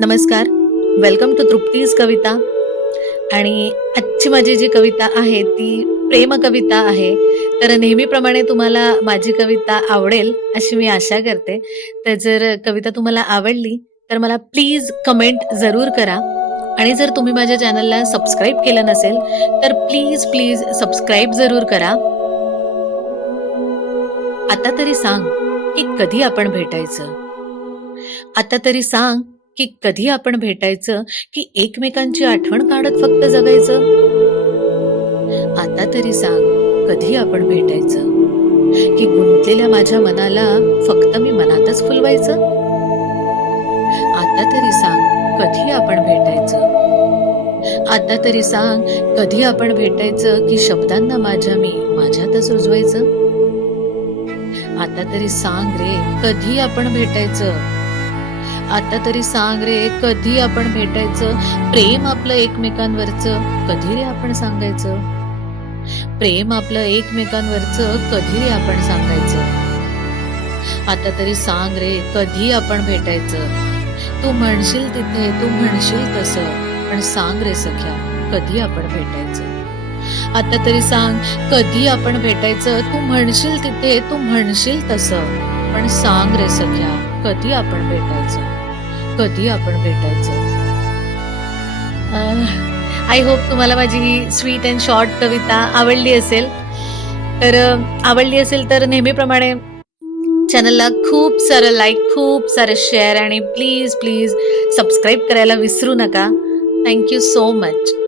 नमस्कार, welcome to Trupti's कविता. आणि आजची माझी जी कविता आहे ती प्रेम कविता आहे. तर नेहमीप्रमाणे तुम्हाला माझी कविता आवडेल अशी मी आशा करते. तर जर कविता तुम्हाला आवडली तर मला प्लीज कमेंट जरूर करा. आणि जर तुम्ही माझ्या चॅनलला सबस्क्राईब केलं नसेल तर प्लीज प्लीज सबस्क्राईब जरूर करा. आता तरी सांग की कधी आपण भेटायचं. आता तरी सांग की कधी आपण भेटायचं, की एकमेकांची आठवण काढत फक्त जगायचं. आता तरी सांग कधी आपण भेटायचं, की गुंतलेल्या माझ्या मनाला फक्त मी मनातच फुलवायचं. आता तरी सांग कधी आपण भेटायचं. आता तरी सांग कधी आपण भेटायचं, की शब्दांना माझ्या मी माझ्यातच रुजवायचं. आता तरी सांग रे कधी आपण भेटायचं. आता तरी सांग रे कधी आपण भेटायचं. प्रेम आपलं एकमेकांवरचं कधी रे आपण सांगायचं. प्रेम आपलं एकमेकांवरचं कधी रे आपण सांगायचं. आता तरी सांग रे कधी आपण भेटायचं. तू म्हणशील तिथे तू म्हणशील तसं, पण सांग रे सख्या कधी आपण भेटायचं. आता तरी सांग कधी आपण भेटायचं. तू म्हणशील तिथे तू म्हणशील तसं, पण सांग रे सख्या कधी आपण भेटायचं. कधी आपण भेटायचं. आय होप तुम्हाला माझी ही स्वीट अँड शॉर्ट कविता आवडली असेल. तर आवडली असेल तर नेहमीप्रमाणे चॅनलला खूप सारं लाईक, खूप सारं शेअर आणि प्लीज प्लीज सबस्क्राईब करायला विसरू नका. Thank you so much.